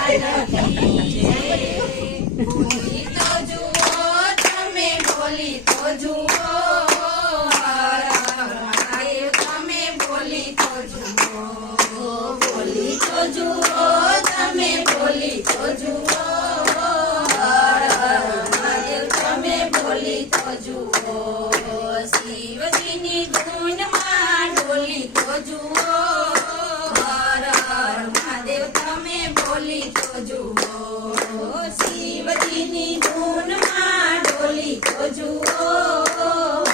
બોલી તો જુઓ તમે, બોલી તો જુઓ હર હર મહાદેવ તમે, બોલી તો જુઓ. બોલી તો જુઓ તમે, બોલી તો જુઓ હર હર મહાદેવ તમે, બોલી તો જુઓ. શિવજીની ધૂનમાં ડોલી તો જુઓ હર હર મહાદેવ તમે, બોલી તો જુઓ. શિવજીની ધૂનમાં ડોલી તો જુઓ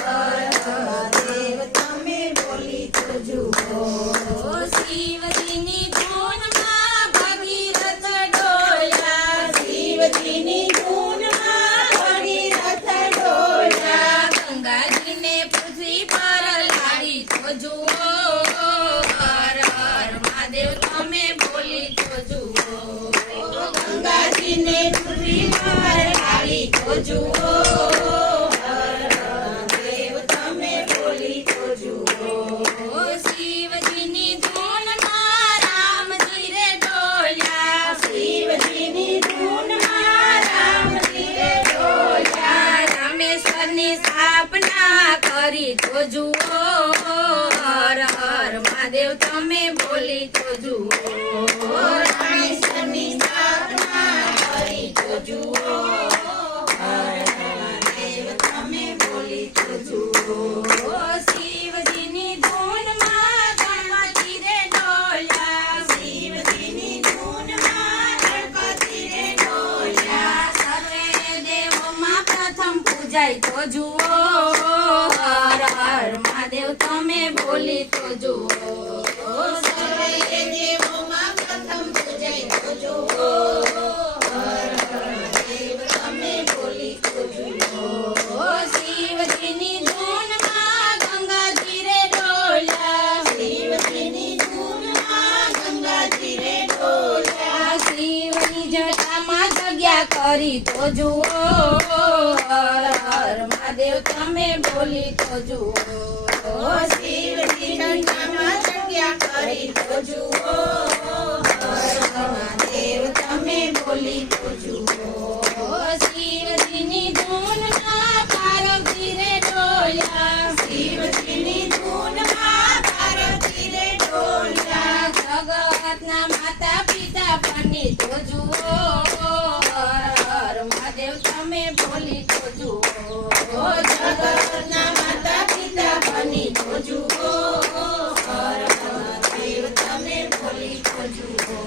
હર હર મહાદેવ તમે, બોલી તો જુઓ. શિવજીની ધૂનમાં ભગીરથ ડોલ્યા, શિવજીની ધૂનમાં ભગીરથ ડોલ્યા. ગંગાજીને પૃથ્વી પર લાડી તો જુઓ હર હર મહાદેવ તમે, બોલી તો જુઓ. ગંગાજીને પૃથ્વી પર લાડી તો જુઓ હર હર મહાદેવ તમે, બોલી તો જુઓ. શિવજીની ધૂનમાં રામજી રે ડોલ્યા, શિવજીની ધૂનમાં રામજી રે ડોલ્યા. રામેશ્વરની સ્થાપના કરી તો જુઓ હર હર મહાદેવ તમે, બોલી તો જુઓ. રામેશ્વરની સ્થાપના કરી તો જુઓ હર હર મહાદેવ તમે, બોલી તો જુઓ. શિવજીની ધૂનમાં ગણપતિ રે ડોલ્યા, શિવજીની ધૂનમાં ગણપતિ રે ડોલ્યા. સર્વે દેવોમાં પ્રથમ પૂજાય તો જુઓ હર હર મહાદેવ તમે, બોલી તો જુઓ. સર્વે દેવોમાં પ્રથમ પૂજાય તો જુઓ હર હર મહાદેવ તમે, બોલી તો જુઓ. શિવજીની ધૂનમાં ગંગાજી રે ડોલ્યા, શિવજીની ધૂનમાં ગંગાજી રે ડોલ્યા. શિવની જટામાં જગ્યા કરી તો જુઓ હર હર મહાદેવ તમે, બોલી તો જુઓ. શિવની જટામાં જગ્યા કરી તો જુઓ હર હર મહાદેવ તમે, બોલી તો જુઓ. શિવજીની ધૂનમાં પાર્વતી રે ડોલ્યા, શિવજીની ધૂનમાં પાર્વતી રે ડોલ્યા. જગતના માતા પિતા બની તો જુઓ હર હર મહાદેવ તમે, બોલી તો જુઓ. જગતના માતા પિતા બની તો જુઓ હર હર મહાદેવ તમે, બોલી તો જુઓ.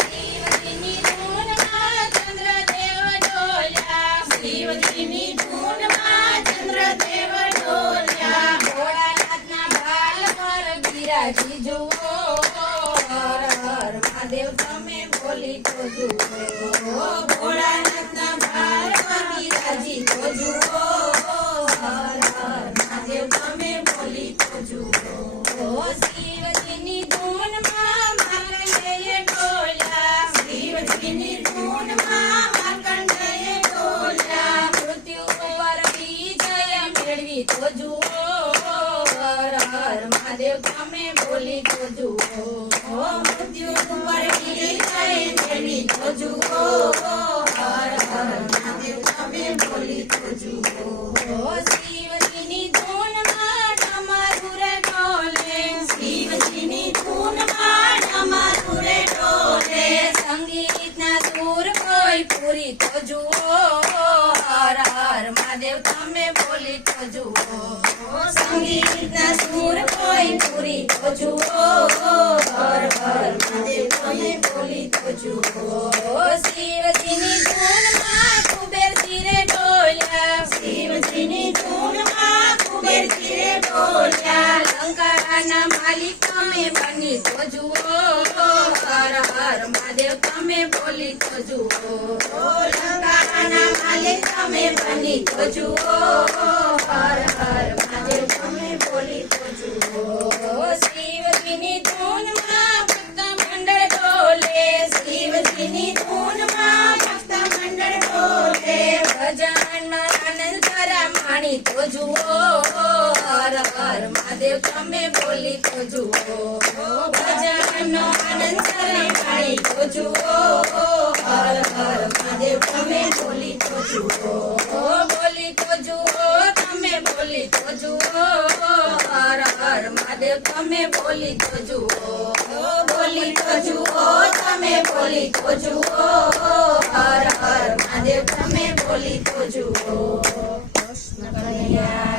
શિવજીની ધૂનમાં ચંદ્રદેવ ડોલ્યા, શિવજીની ધૂનમાં ચંદ્રદેવ ડોલ્યા. ભોળાનાથના ભાલ પર બિરાજી જુઓ હર હર મહાદેવ તમે, બોલી તો જુઓ. ભોળાનાથના ભાલ પર બિરાજી તો જુઓ હર હર મહાદેવ તમે, બોલી તો જુઓ. શિવજીની ધૂનમાં માર્કંડેય ડોલ્યા, શિવજીની ધૂનમાં માર્કંડેય ડોલ્યા. મૃત્યુ ઉપર વિજય મેળવી તો જુઓ હર હર મહાદેવ તમે, બોલી તો જુઓ. મૃત્યુ ઉપર વિજય મેળવી તો જુઓ હર હર મહાદેવ તમે, બોલી તો જુઓ. શિવજીની ધૂનમાં ડમરુ રે ડોલે, શિવજીની ધૂનમાં ડમરુ રે ડોલે. સંગીતના સૂર કોઈ પૂરી તો જુઓ હર હર મહાદેવ તમે, બોલી તો જુઓ. સંગીતના સૂર કોઈ પૂરી તો જુઓ હર હર મહાદેવ તમે, બોલી તો જુઓ. શિવજીની ધૂનમાં કુબેરજી રે ડોલ્યા, શિવજીની ધૂનમાં કુબેરજી રે ડોલ્યા. લંકાના માલિક તમે બની તો જુઓ હર હર મહાદેવ તમે, બોલી તો જુઓ. લંકાના માલિક તમે બની તો જુઓ હર હર મહાદેવ તમે, બોલી તો જુઓ. શિવજીની ધૂનમાં ભક્ત મંડળ ડોલે, શિવજીની ધૂનમાં ભક્ત મંડળ ડોલે. ભજનમાં આનંદ કરા માણી તો જુઓ હર હર મહાદેવ તમે બોલી તો જુઓ ભજનનો આનંદ તમે માણી તો જુઓ હર હર મહાદેવ તમે બોલી તો જુઓ બોલી તો જુઓ તમે બોલી તો જુઓ હર હર મહાદેવ તમે બોલી તો જુઓ બોલી તો જુઓ તમે બોલી તો જુઓ હર હર મહાદેવ તમે બોલી તો જુઓ કૃષ્ણ કનૈયા